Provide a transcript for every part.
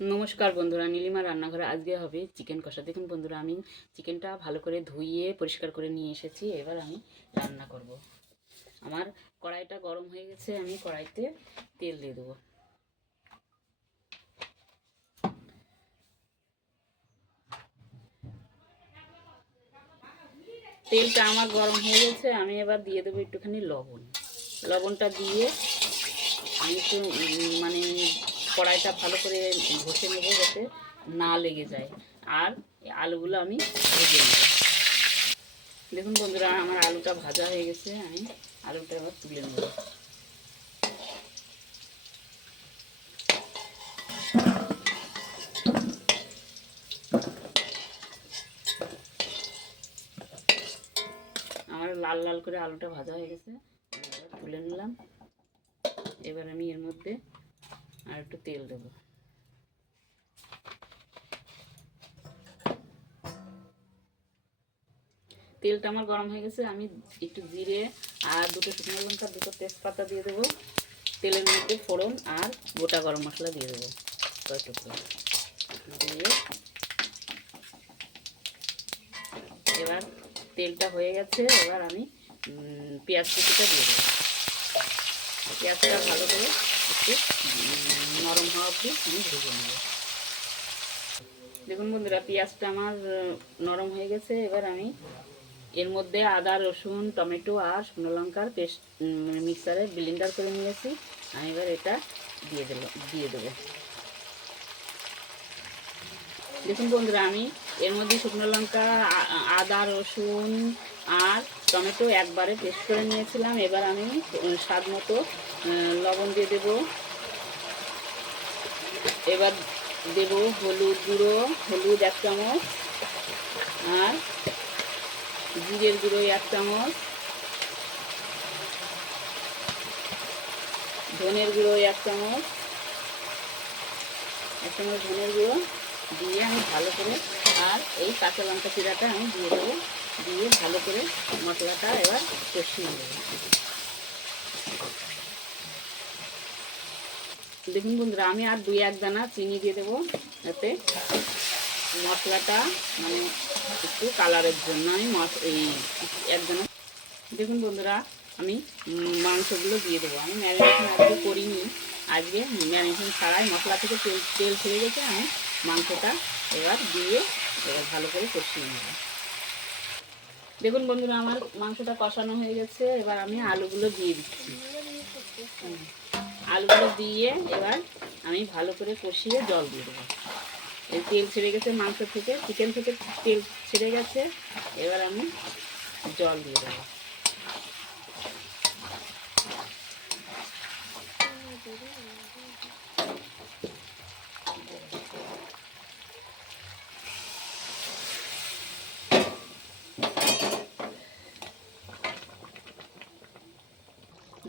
নমস্কার বন্ধুরা, নীলিমা রান্নাঘরে আজকে হবে চিকেন কষা। দেখুন বন্ধুরা, আমি চিকেনটা ভালো করে ধুইয়ে পরিষ্কার করে নিয়ে এসেছি। এবার আমি রান্না করব। আমার কড়াইটা গরম হয়ে গেছে, আমি কড়াইতে তেল দিয়ে দেবো। তেলটা আমার গরম হয়ে গেছে, আমি এবার দিয়ে দেবো একটুখানি লবণ। লবণটা দিয়ে আমি একটু মানে কড়াইটা ভালো করে ঘষে নেবো যাতে না লেগে যায়। আর আলুগুলো আমি ভেজে নেবো। দেখুন বন্ধুরা, আমার আলুটা ভাজা হয়ে গেছে, আমি আলুটা এবার তুলে নেব। আমার লাল লাল করে আলুটা ভাজা হয়ে গেছে, এবার তুলে নিলাম। এবার আমি এর মধ্যে আর একটু তেল দেবো। তেলটা আমার গরম হয়ে গেছে, আমি একটু জিরে আর দুটো শুকনো লঙ্কা, দুটো তেজপাতা দিয়ে দেবো। তেলের মধ্যে ফোড়ন আর গোটা গরম মশলা দিয়ে দেবো কয়েকটুকু দিয়ে। এবার তেলটা হয়ে গেছে, এবার আমি পেঁয়াজ কুচিটা দিয়ে দেবো। পেঁয়াজটা ভালো করে একটু নরম হওয়া অবধি আমি ভেজে নেব। দেখুন বন্ধুরা, পেঁয়াজটা আমার নরম হয়ে গেছে। এবার আমি এর মধ্যে আদা, রসুন, টমেটো আর শুকনো লঙ্কার পেস্ট মিক্সারে ব্লেন্ডার করে নিয়েছি। আমি এবার এটা দিয়ে দেবো। দেখুন বন্ধুরা, আমি এর মধ্যে শুকনো লঙ্কা, আদা, রসুন আর টমেটো একবারে পেস্ট করে নিয়েছিলাম। এবার আমি স্বাদ মতো লবণ দিয়ে দেব। এবার দেব হলুদ গুঁড়ো, হলুদ 1 চামচ আর জিরের গুঁড়ো 1 চামচ, ধনের গুঁড়ো 1 চামচ, 1 চামচ ধনের গুঁড়ো দিয়ে আমি ভালো করে, আর এই কাঁচা লঙ্কা চিরাটা আমি দিয়ে দেবো। দিয়ে ভালো করে মশলাটা এবার কষিয়ে দেবো। দেখুন বন্ধুরা, আমি আর 2-1 দানা চিনি দিয়ে দেবো, যাতে মশলাটা মানে একটু কালারের জন্য আমি এই 1 দানা। দেখুন বন্ধুরা, আমি মাংসগুলো দিয়ে দেবো। আমি ম্যারিনেশন আজকে করিনি, আজকে ম্যারিনেশন ছাড়াই মশলা থেকে তেল ছেড়ে গেছে। আমি মাংসটা এবার দিয়ে এবার ভালো করে কষিয়ে নেব। দেখুন বন্ধুরা, আমার মাংসটা কষানো হয়ে গেছে, এবার আমি আলুগুলো দিয়ে দিচ্ছি। আলুগুলো দিয়ে এবার আমি ভালো করে কষিয়ে জল দিয়ে দেবো। এই তেল ছেড়ে গেছে মাংস থেকে, চিকেন থেকে তেল ছেড়ে গেছে, এবার আমি জল দিয়ে দেবো।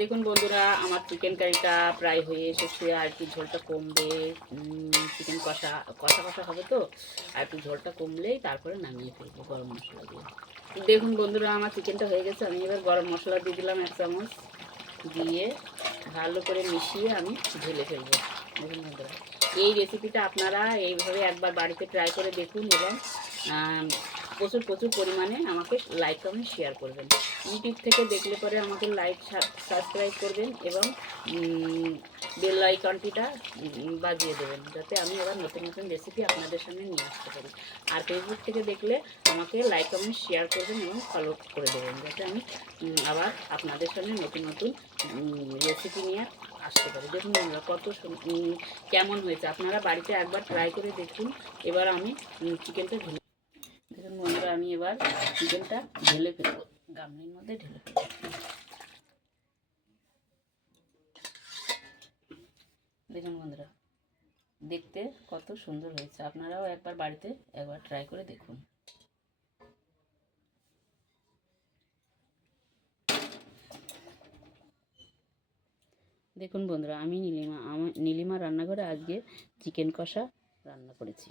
দেখুন বন্ধুরা, আমার চিকেন কারিটা প্রায় হয়ে এসেছে, আর একটু ঝোলটা কমবে। চিকেন কষা কষা কষা হবে তো, আর একটু ঝোলটা কমলেই তারপরে নামিয়ে ফেলবো গরম মশলা দিয়ে। দেখুন বন্ধুরা, আমার চিকেনটা হয়ে গেছে, আমি এবার গরম মশলা দিয়ে দিলাম 1 চামচ, দিয়ে ভালো করে মিশিয়ে আমি ঢেলে ফেলবো। দেখুন বন্ধুরা, এই রেসিপিটা আপনারা এইভাবে একবার বাড়িতে ট্রাই করে দেখুন, এবং প্রচুর প্রচুর পরিমাণে আমাকে লাইক কমেন্ট শেয়ার করবেন। ইউটিউব থেকে দেখলে পরে আমাকে লাইক সাবস্ক্রাইব করবেন, এবং বেল আইকনটিটা বাজিয়ে দেবেন, যাতে আমি আবার নতুন নতুন রেসিপি আপনাদের সামনে নিয়ে আসতে পারি। আর ফেসবুক থেকে দেখলে আমাকে লাইক কমেন্ট শেয়ার করবেন এবং ফলো করে দেবেন, যাতে আমি আবার আপনাদের সামনে নতুন নতুন রেসিপি নিয়ে আসতে পারি। দেখুন বন্ধুরা, কত কেমন হয়েছে, আপনারা বাড়িতে একবার ট্রাই করে দেখুন। এবার আমি চিকেনটা ঢেলে, দেখুন বন্ধুরা, আমি এবার চিকেনটা ঢেলে ফেলবো, গামলির মধ্যে ঢেলে ফেলবো। দেখুন বন্ধুরা, দেখতে কত সুন্দর হয়েছে, আপনারাও একবার বাড়িতে একবার ট্রাই করে দেখুন। দেখুন বন্ধুরা, আমি নীলিমা রান্নাঘরে আজকে চিকেন কষা রান্না করেছি।